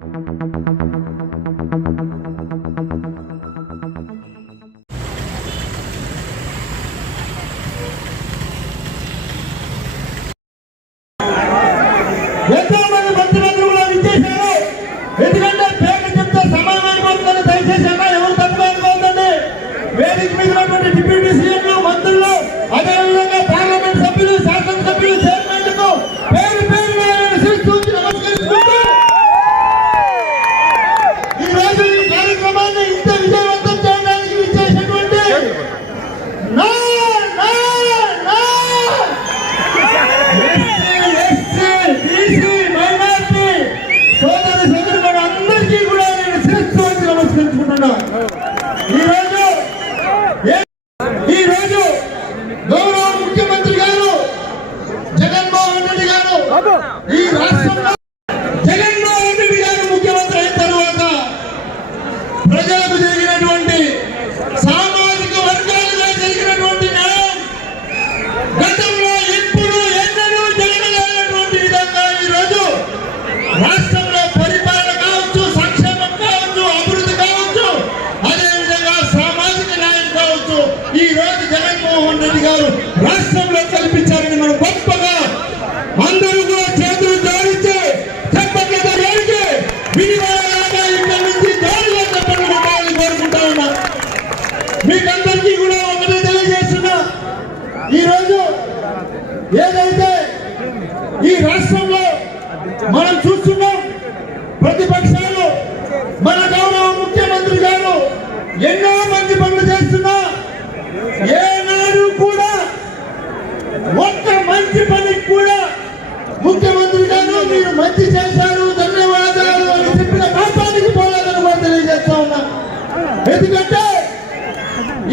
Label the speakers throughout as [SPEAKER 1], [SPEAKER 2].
[SPEAKER 1] Thank you. చూస్తున్నాం ప్రతిపక్షాలు మన గౌరవ ముఖ్యమంత్రి గారు ఎన్నో మంది పనులు చేస్తున్నా ఏనాడు కూడా ఒక్క మంచి పని కూడా ముఖ్యమంత్రి గారు మీరు మంచి చేశారు ధన్యవాదాలు అని చెప్పిన రాష్ట్రానికి పోరాదని మనం తెలియజేస్తా ఉన్నా. ఎందుకంటే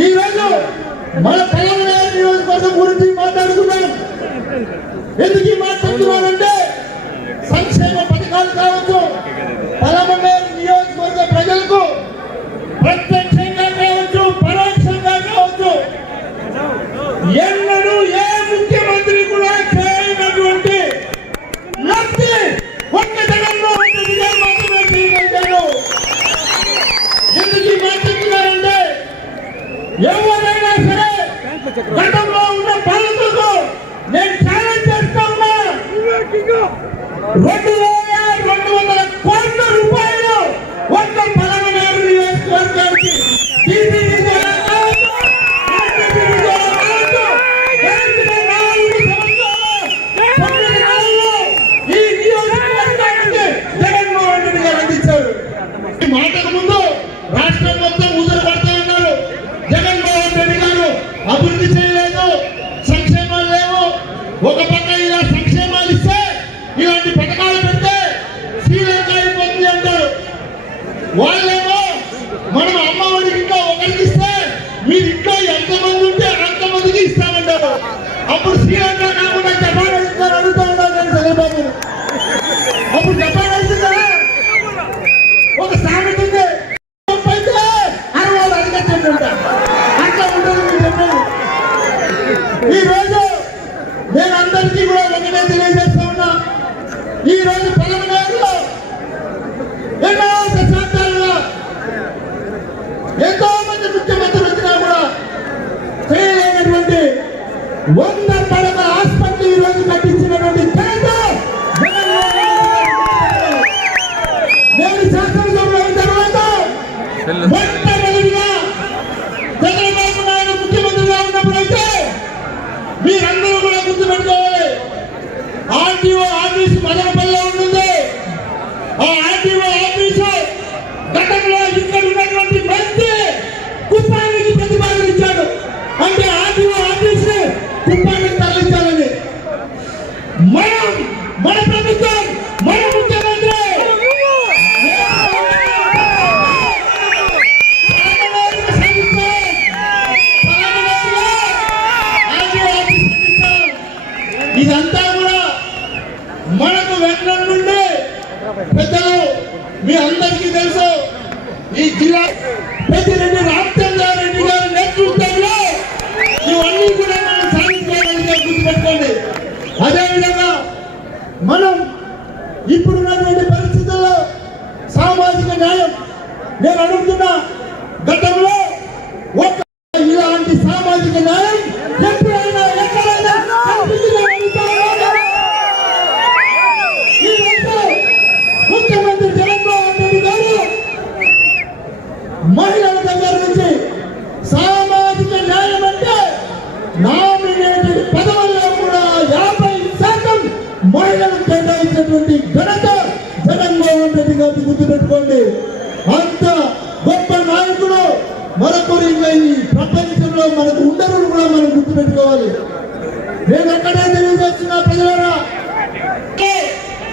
[SPEAKER 1] ఈరోజు మన తెలంగాణ నియోజకవర్గం గురించి మాట్లాడుకున్నాం ఎందుకు మాట్లాడుతున్నామంటే రాష్ట్రంలో ఉన్న పాలకులకు నేను ఛాలెంజ్ చేస్తా ఉన్నా. రెండు వాళ్ళేమో మనం అమ్మఒడికి ఇంకా ఒకరికి ఇస్తే మీరు ఇంకా ఎంతమంది ఉంటే అంతమందికి ఇస్తామంటారు. అప్పుడు శ్రీలంక కాకుండా వంద పడవ హాస్పిటల్ ఈ రోజు కట్టించినటువంటి కేంద్రం నేను శాసనసభలో అయిన తర్వాత మొట్టమొదటిగా చంద్రబాబు నాయుడు ముఖ్యమంత్రిగా ఉన్నప్పుడైతే మీరందరూ కూడా గుర్తుపెట్టుకోవాలి. ఆర్టీఓ ఆఫీస్ మొదలు మన ప్రభుత్వం మన ముఖ్యమంత్రి. ఇదంతా కూడా మనకు వెనక నుండి పెద్దలు మీ అందరికీ తెలుసు. ఈ జిల్లా ప్రతి రెండు రాష్ట్ర మనం ఇప్పుడు ఉన్నటువంటి పరిస్థితుల్లో సామాజిక న్యాయం. నేను అడుగుతున్నా గతంలో మరొకరు ఇంకా ప్రపంచంలో మనకు ఉండరు కూడా మనం గుర్తుపెట్టుకోవాలి నేను అక్కడే తెలియజేస్తున్నా ప్రజలరా.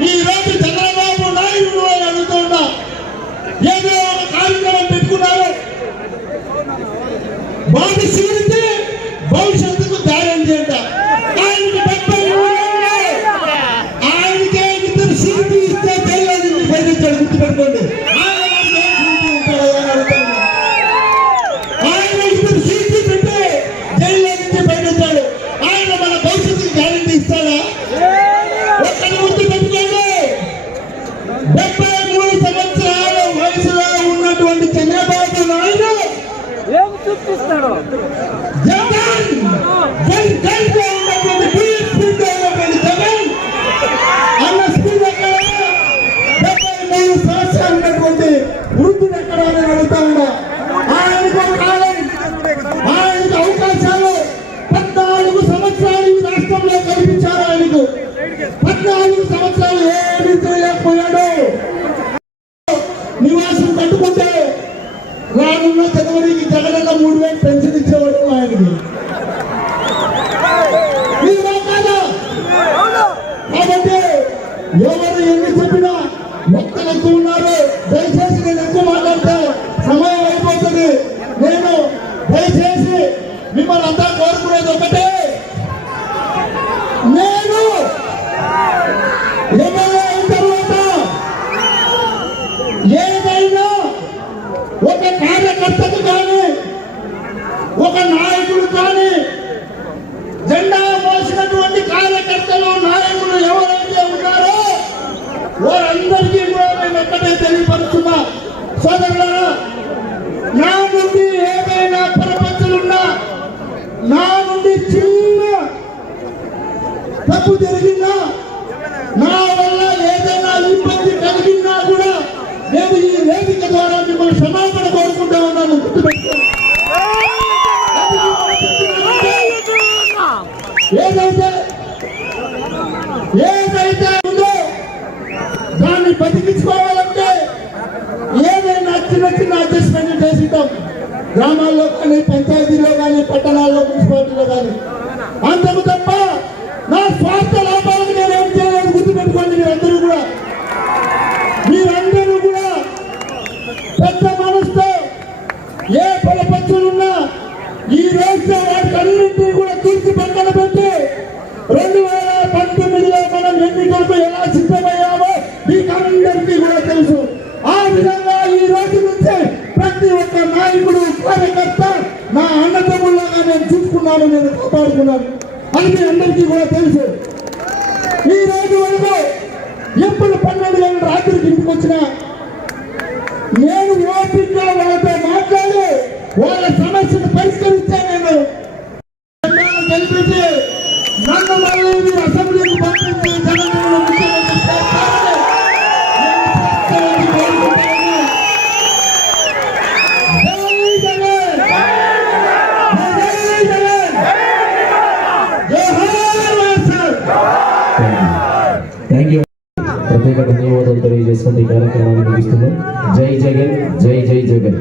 [SPEAKER 1] ఈ రోజు చంద్రబాబు నాయుడు అని అడుగుతున్నా ఏదో ఒక కార్యక్రమం పెట్టుకున్నారు భవిష్యత్తు భవిష్యత్తుకు చేయలేకపోయాడు నివాసం కట్టుకుంటే రానున్న జనవరికి జగనన్న మూడు వేలు పెన్షన్ ఇచ్చేవాడు ఆయనకి. కాబట్టి ఎవరు ఎన్ని చెప్పినా మొక్కలు ఎక్కువ ఉన్నారు. దయచేసి నేను ఎక్కువ మాట్లాడితే సమయం అయిపోతుంది. నేను దయచేసి మిమ్మల్ని అంతా కోరుకునేది ఒకటే నేను ఎమ్మెల్యే అయిన తర్వాత ఏదైనా ఒక కార్యకర్తకు కానీ ఒక నాయకుడు కానీ జెండా మోసినటువంటి కార్యకర్తలు నాయకులు ఎవరైతే ఉన్నారో వారందరికీ కూడా మేము ఎక్కడే తెలియపరుస్తున్నా సోదరులారా నా నుండి ఏదైనా పొరపచ్చులున్నా నా నుండి చిన్న తప్పు జరిగిందా నా వల్ల ఏదైనా ఇబ్బంది కలిగినా కూడా నేను ఈ వేదిక ద్వారా మిమ్మల్ని క్షమాపణ కోరుకుంటా ఉన్నాను. ఏదైతే ఏదైతే ఉందో దాన్ని బతికించుకోవాలంటే ఏదైనా చిన్న చిన్న అడ్జస్ట్మెంట్ చేసిద్దాం. గ్రామాల్లో కానీ పంచాయతీలో కానీ పట్టణాల్లో మున్సిపాలిటీలో కానీ. అంతకు నా నేను చూసుకున్నాను నేను కాపాడుకున్నాను. అని మీ అందరికీ కూడా తెలుసు. ఈ రోజు వరకు ఎప్పుడు పన్నెండు గంటల రాత్రికి ఇంటికి వచ్చినా నేను ఓపిక వాళ్ళతో మాట్లాడి వాళ్ళ సమస్యను పరిష్కరిస్తే నేను జెండాను గెలిపించి నన్ను మళ్ళీ అసెంబ్లీకి పంపించి జగన్
[SPEAKER 2] థ్యాంక్ యూ ప్రత్యేక ధన్యవాదాలు తెలియజేసుకుంటూ ఈ కార్యక్రమాన్ని ముగిస్తున్నాం. జై జగన్ జై జై జగన్.